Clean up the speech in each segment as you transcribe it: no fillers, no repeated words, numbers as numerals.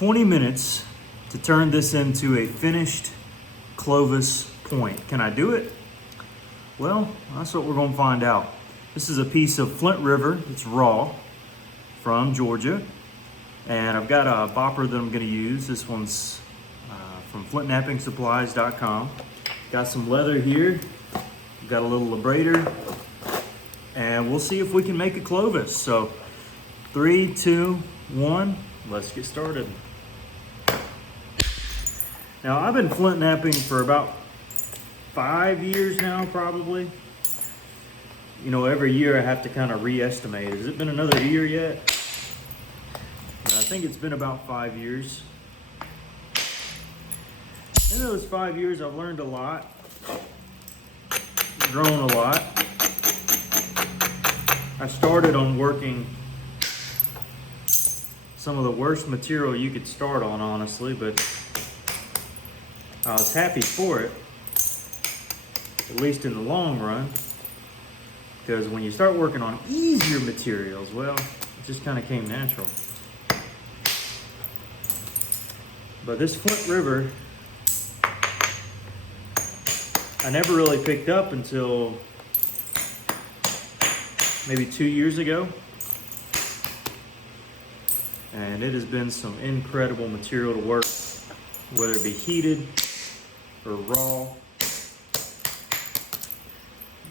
20 minutes to turn this into a finished CLOVIS point. Can I do it? Well, that's what we're going to find out. This is a piece of Flint River. It's raw from Georgia. And I've got a bopper that I'm going to use. This one's from Flint-Knapping Got some leather here. Got a little labrator. And we'll see if we can make a CLOVIS. So 3, 2, 1, let's get started. Now I've been Flint-Knapping for about 5 years now, probably. You know, every year I have to kind of re-estimate. Has it been another year yet? I think it's been about 5 years. In those 5 years, I've learned a lot, grown a lot. I started on working some of the worst material you could start on, honestly, but I was happy for it, at least in the long run, because when you start working on easier materials, well, it just kind of came natural. But this Flint River, I never really picked up until maybe 2 years ago. And it has been some incredible material to work, whether it be heated or raw.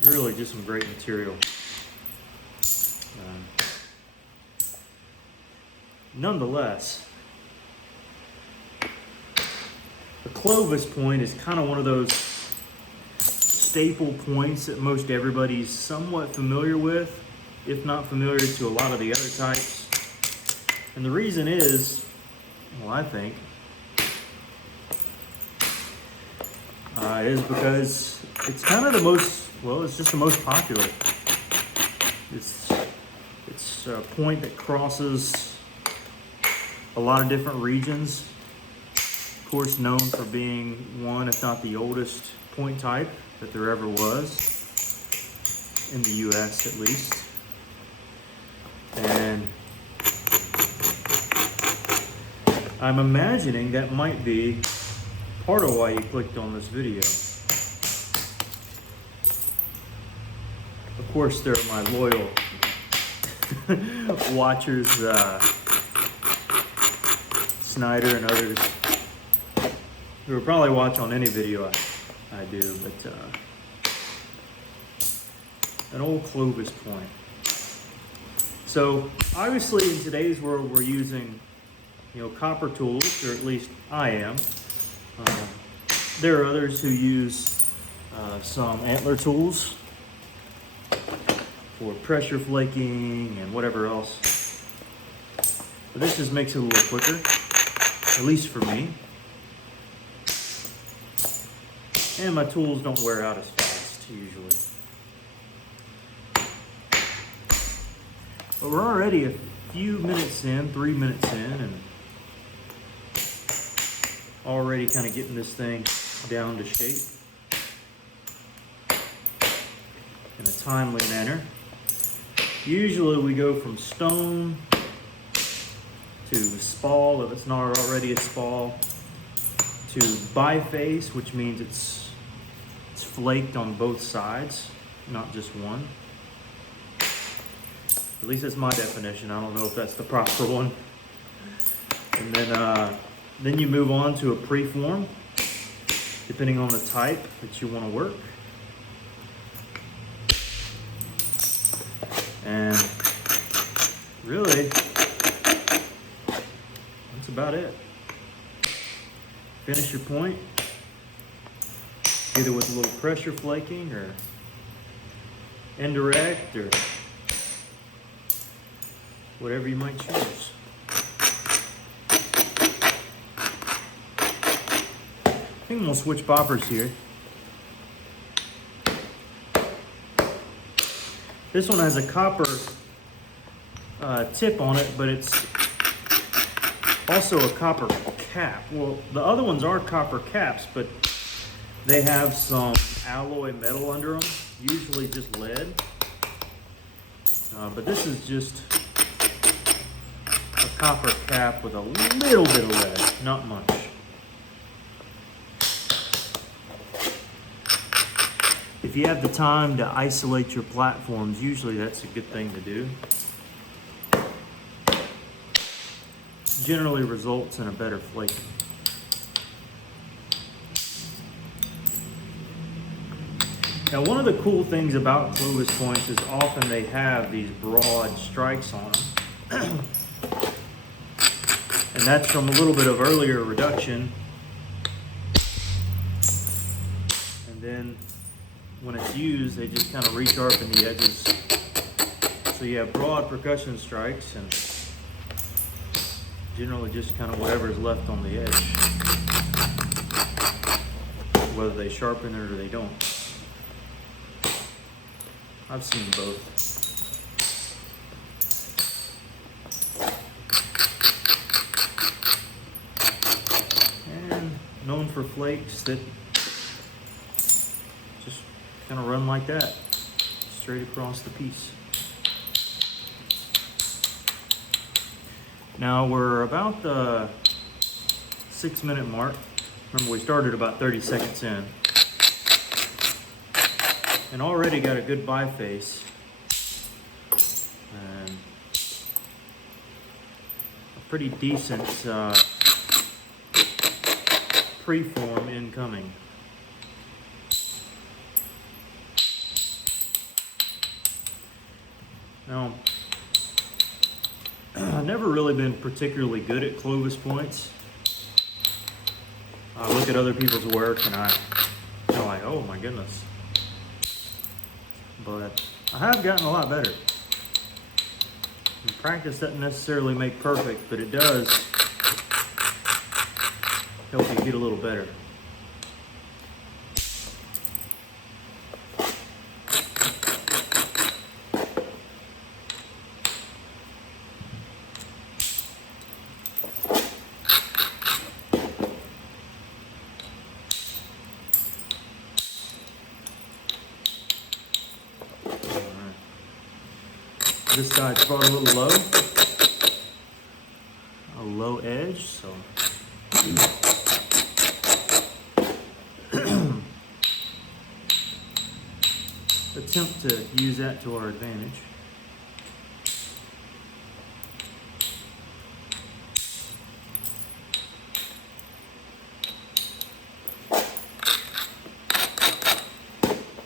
Really just some great material. Nonetheless, the CLOVIS point is kind of one of those staple points that most everybody's somewhat familiar with, if not familiar to a lot of the other types. And the reason is, well, I think, is because it's kind of the most, well, it's just the most popular. It's a point that crosses a lot of different regions. Of course, known for being one, if not the oldest point type that there ever was, in the US at least. And I'm imagining that might be part of why you clicked on this video. Of course, there are my loyal watchers, Snyder and others, who will probably watch on any video I do, but an old CLOVIS point. So obviously in today's world we're using, you know, copper tools, or at least I am. There are others who use some antler tools for pressure flaking and whatever else. But this just makes it a little quicker, at least for me. And my tools don't wear out as fast, usually. But we're already a few minutes in, 3 minutes in, and already kind of getting this thing down to shape in a timely manner. Usually we go from stone to spall, if it's not already a spall, to biface, which means it's flaked on both sides, not just one. At least that's my definition. I don't know if that's the proper one. And then you move on to a preform, depending on the type that you want to work. And really, that's about it. Finish your point, either with a little pressure flaking or indirect or whatever you might choose. I think I'm gonna switch boppers here. This one has a copper tip on it, but it's also a copper cap. Well, the other ones are copper caps, but they have some alloy metal under them, usually just lead. But this is just a copper cap with a little bit of lead, not much. If you have the time to isolate your platforms, usually that's a good thing to do. Generally results in a better flaking. Now, one of the cool things about Clovis points is often they have these broad strikes on them. And that's from a little bit of earlier reduction. And then when it's used, they just kind of resharpen the edges. So you have broad percussion strikes and generally just kind of whatever is left on the edge, whether they sharpen it or they don't. I've seen both. And known for flakes that just kind of run like that, straight across the piece. Now we're about the 6-minute mark. Remember, we started about 30 seconds in. And already got a good biface. And a pretty decent preform incoming. Now, I've never really been particularly good at Clovis points. I look at other people's work and I'm like, oh my goodness. But I have gotten a lot better. And practice doesn't necessarily make perfect, but it does help you get a little better. This side's brought a little low, a low edge, so attempt to use that to our advantage.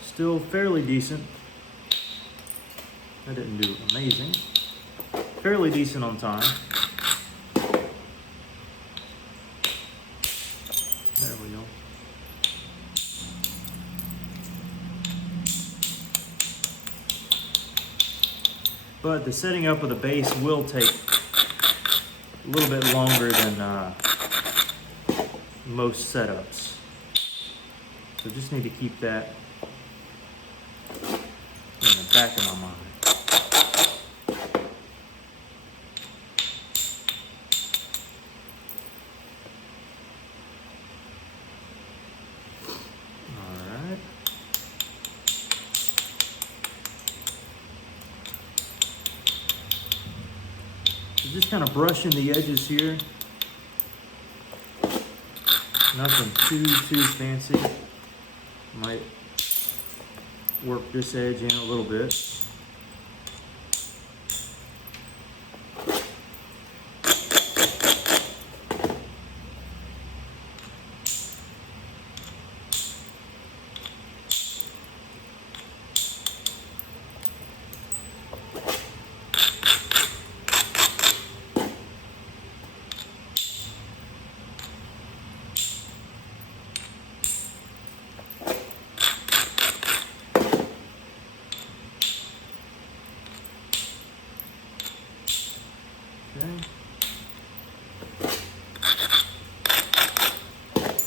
Still fairly decent. I didn't do amazing. Fairly decent on time. There we go. But the setting up of the bass will take a little bit longer than most setups. So just need to keep that in the back of my mind. Just kind of brushing the edges here. Nothing too fancy. Might work this edge in a little bit.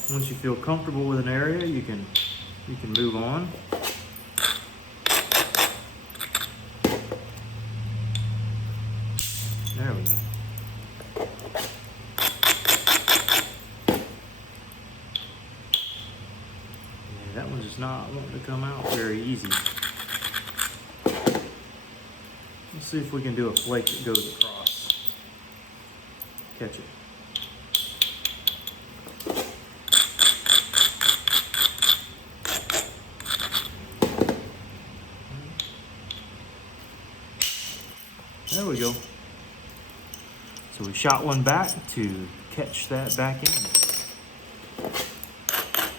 Once you feel comfortable with an area, you can move on. There we go. Yeah, that one's just not wanting to come out very easy. Let's see if we can do a flake that goes across. catch it. There we go. So we shot one back to catch that back in.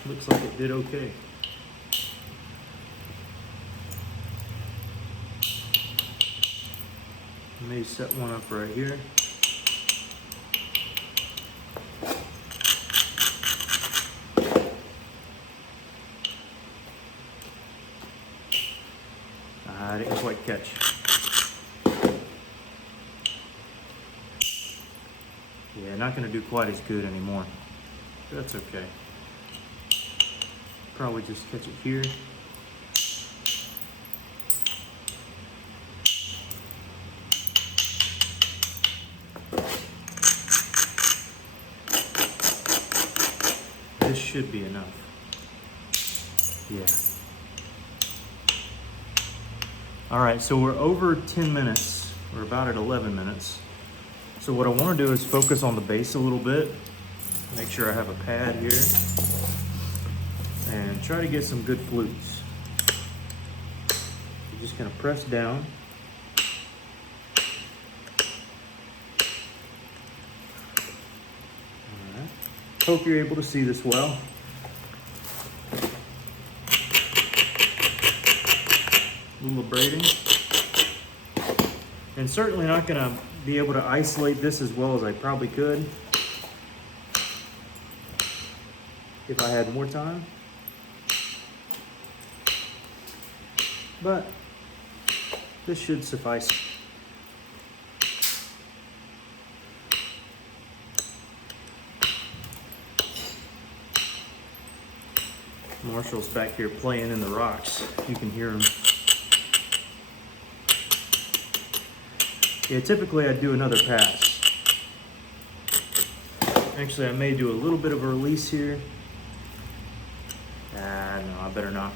Looks like it did okay. May set one up right here. I didn't quite catch. Yeah, not going to do quite as good anymore. That's okay. Probably just catch it here. This should be enough. Yeah. All right, so we're over 10 minutes. We're about at 11 minutes. So what I want to do is focus on the bass a little bit. Make sure I have a pad here. And try to get some good flutes. You're just going to press down. All right. Hope you're able to see this well. A little abrading. And certainly not going to be able to isolate this as well as I probably could if I had more time. But this should suffice. Marshall's back here playing in the rocks. You can hear him. Yeah, typically I'd do another pass. Actually, I may do a little bit of a release here. No, I better not.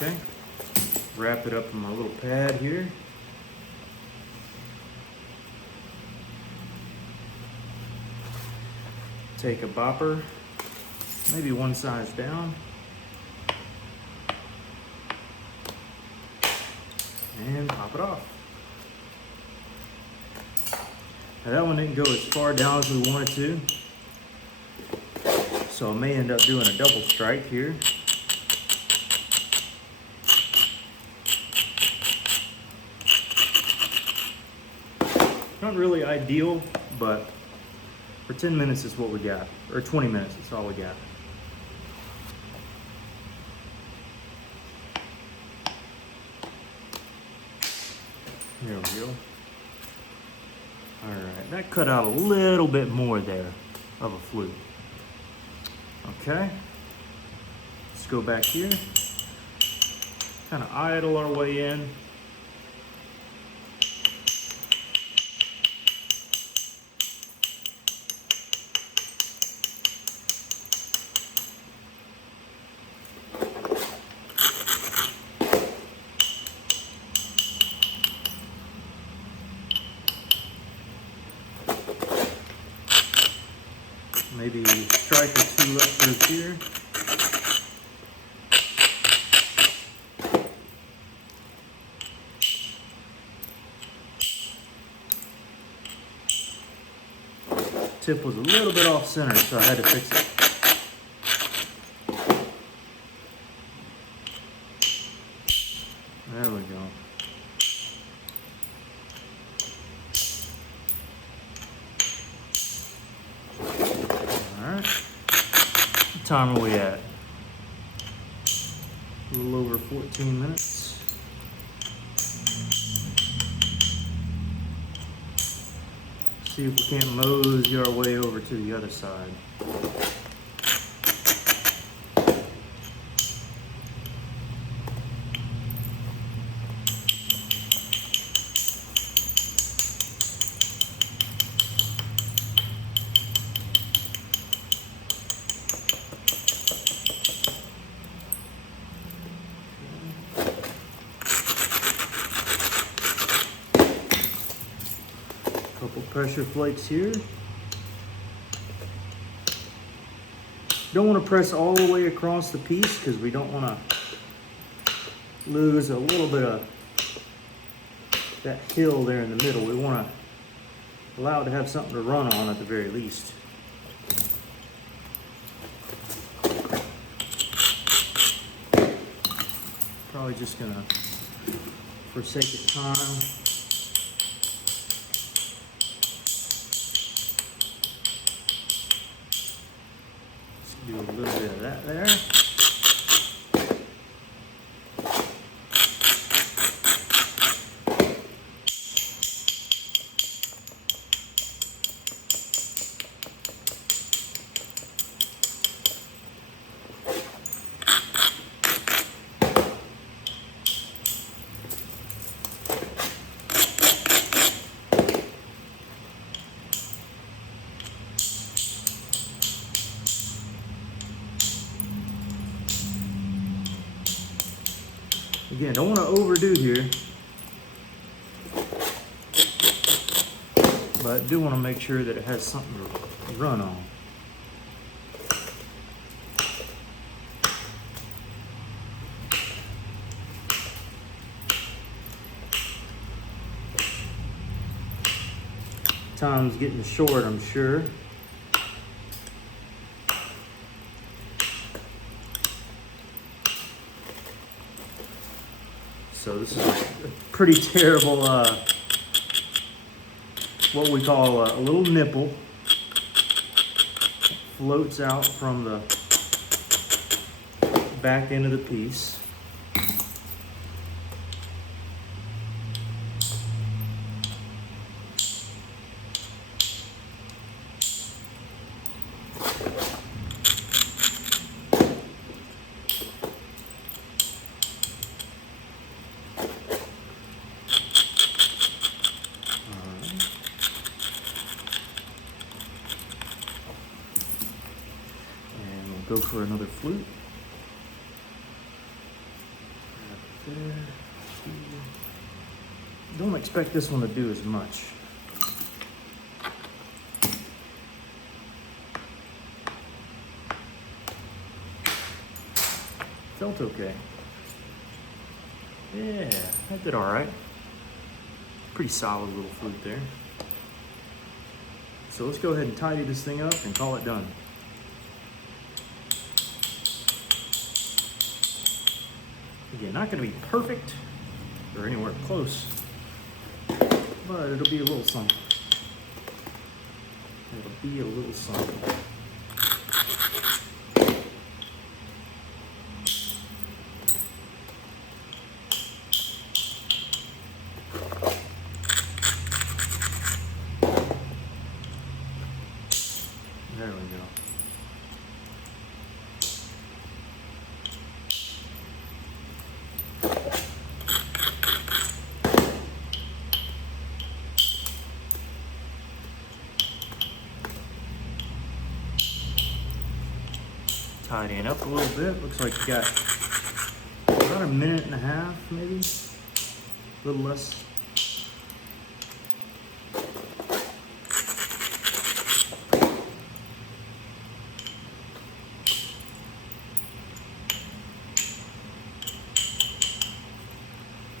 Okay, wrap it up in my little pad here. Take a bopper, maybe one size down, and pop it off. Now that one didn't go as far down as we wanted to, so I may end up doing a double strike here. Not really ideal, but for 10 minutes is what we got, or 20 minutes, it's all we got. There we go. All right, that cut out a little bit more there of a flute. Okay, let's go back here, kind of idle our way in. Maybe strike or two up through here. Tip was a little bit off center, so I had to fix it. There we go. What time are we at? A little over 14 minutes. See if we can't mosey our way over to the other side. Couple pressure flakes here. Don't want to press all the way across the piece because we don't want to lose a little bit of that hill there in the middle. We want to allow it to have something to run on at the very least. Probably just gonna, for sake of time, do a little bit of that there. Again, don't want to overdo here, but I do want to make sure that it has something to run on. Time's getting short, I'm sure. So this is a pretty terrible, what we call a little nipple. Floats out from the back end of the piece. Go for another flute. There. Don't expect this one to do as much. Felt okay. Yeah, that did all right. Pretty solid little flute there. So let's go ahead and tidy this thing up and call it done. Again, not going to be perfect or anywhere close, but it'll be a little something. It'll be a little something. There we go. Tidying up a little bit. Looks like you got about a minute and a half, maybe. A little less.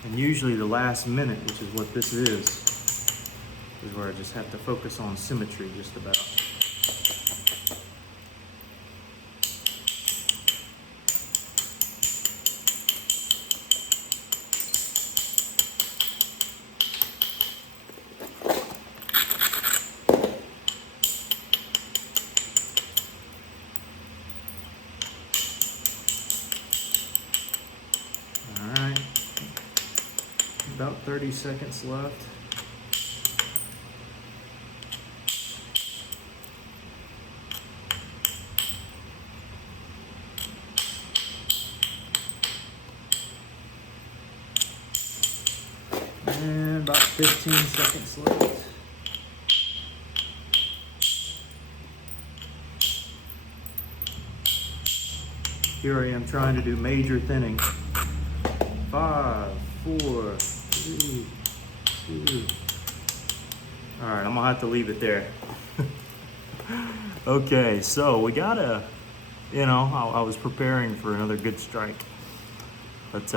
And usually the last minute, which is what this is where I just have to focus on symmetry just about. About 30 seconds left. And about 15 seconds left. Here I am trying to do major thinning. 5, 4, 3, 2. All right, I'm gonna have to leave it there. Okay, so we gotta, I was preparing for another good strike. But,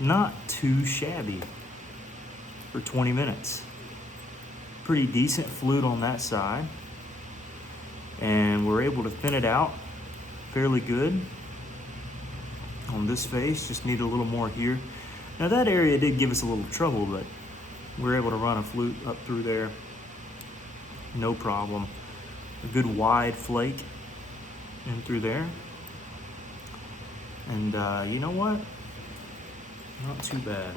not too shabby for 20 minutes. Pretty decent flute on that side. And we're able to thin it out fairly good. On this face, just need a little more here. Now that area did give us a little trouble, but we were able to run a flute up through there. No problem. A good wide flake in through there. And you know what? Not too bad.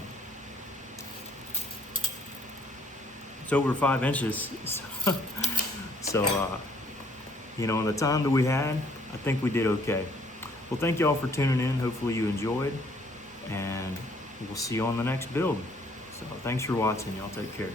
It's over 5 inches. So, in the time that we had, I think we did okay. Well, thank you all for tuning in. Hopefully you enjoyed, and we'll see you on the next build. So thanks for watching. Y'all take care.